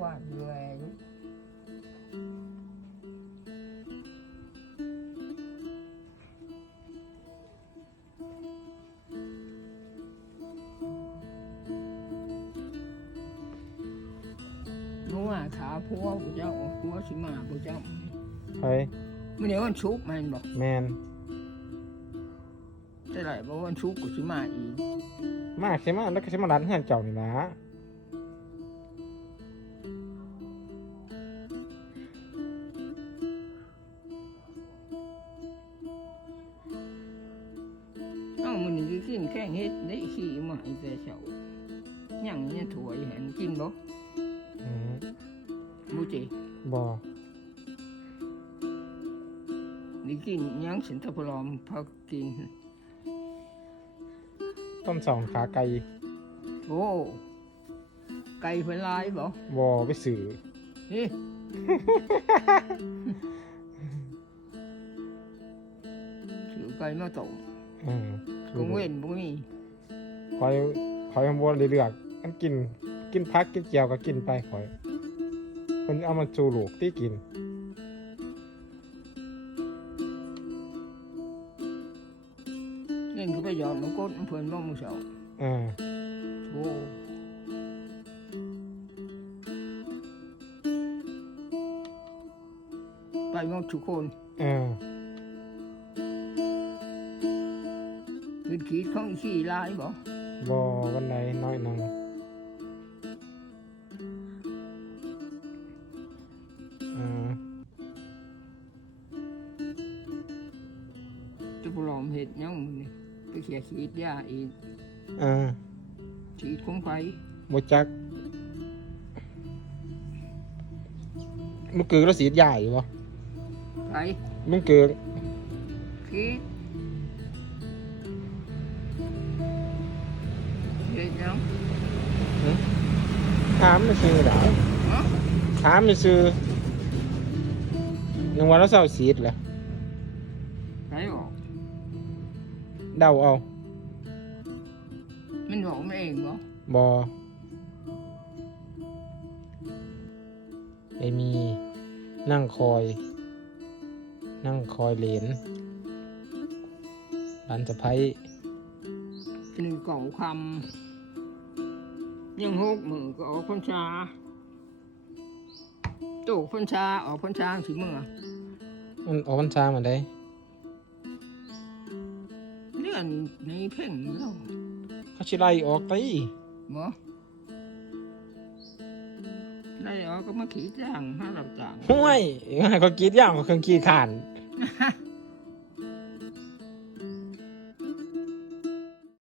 ว่าด้วยเพราะว่าขาพัวผู้เจ้าพัวสิมาผู้เจ้าไปไม่ได้วันชุกมันบอกแมนแต่ไรบอกวันชุกกูสิมาอีก มากใช่ไหมแล้วก็ใช่มาร้านเฮือนเจ้านี่นะามันนี่กินแค่เฮ็ดได้ขี้มาอีกแต่เช้ายังเนี่ยถวยเห็นกินบ่อืมบูจีบอนี่กินยังสินทพลอมพักกิน ต้นสองขาไก่โอ้ไก่เป็นลายบ่บอไปสื่อเฮ้ถือไก่มาตกอืม กงเว้นบ่มีคอยคอยขบวนเลือกๆมันกิน กินพักกินเจียวก็กินไปคอยมันเอามาจูลูกที่กินเล่นก็ไปหยอดน้ำก้นน้ำเพิ่นบ่มือเช้าอ่าโอ้ไปหมดทุกคนอ่า คือขีดของขี้ลายบ่บอวันใดน้อยหนึงอ่าจะปลอมเห็ดหยังมื้อนี่ไปเขียขีดยาอีกอ่าขีดของไฟบจักมึงเกือกแล้วสีดใหญ่บ่ไฟมึงเกือกขีด ถามไม่ซื้อดาวฮะถามไม่ซื้อนึกว่าเราเศร้าสีดแหละไฟบอกเดาเอา มันบอกมันเองบ่บอไอมีนั่งคอย นั่งคอยเหรนร้านสะพ้ายหนึ่งเก่าคำ ยังหกมือก็ออกพรรษาโตกพรรษาออกพรรษาสิมือมันออกพรรษาเหมือนได้เลื่อนในเพ่งแล้วเขาชิไล่ออกไปบ่ได้ออกก็มาขี่จ้างห้าหลับจ้างห้วยให้เขากรีดย่างเขาเครื่องกรีดขาน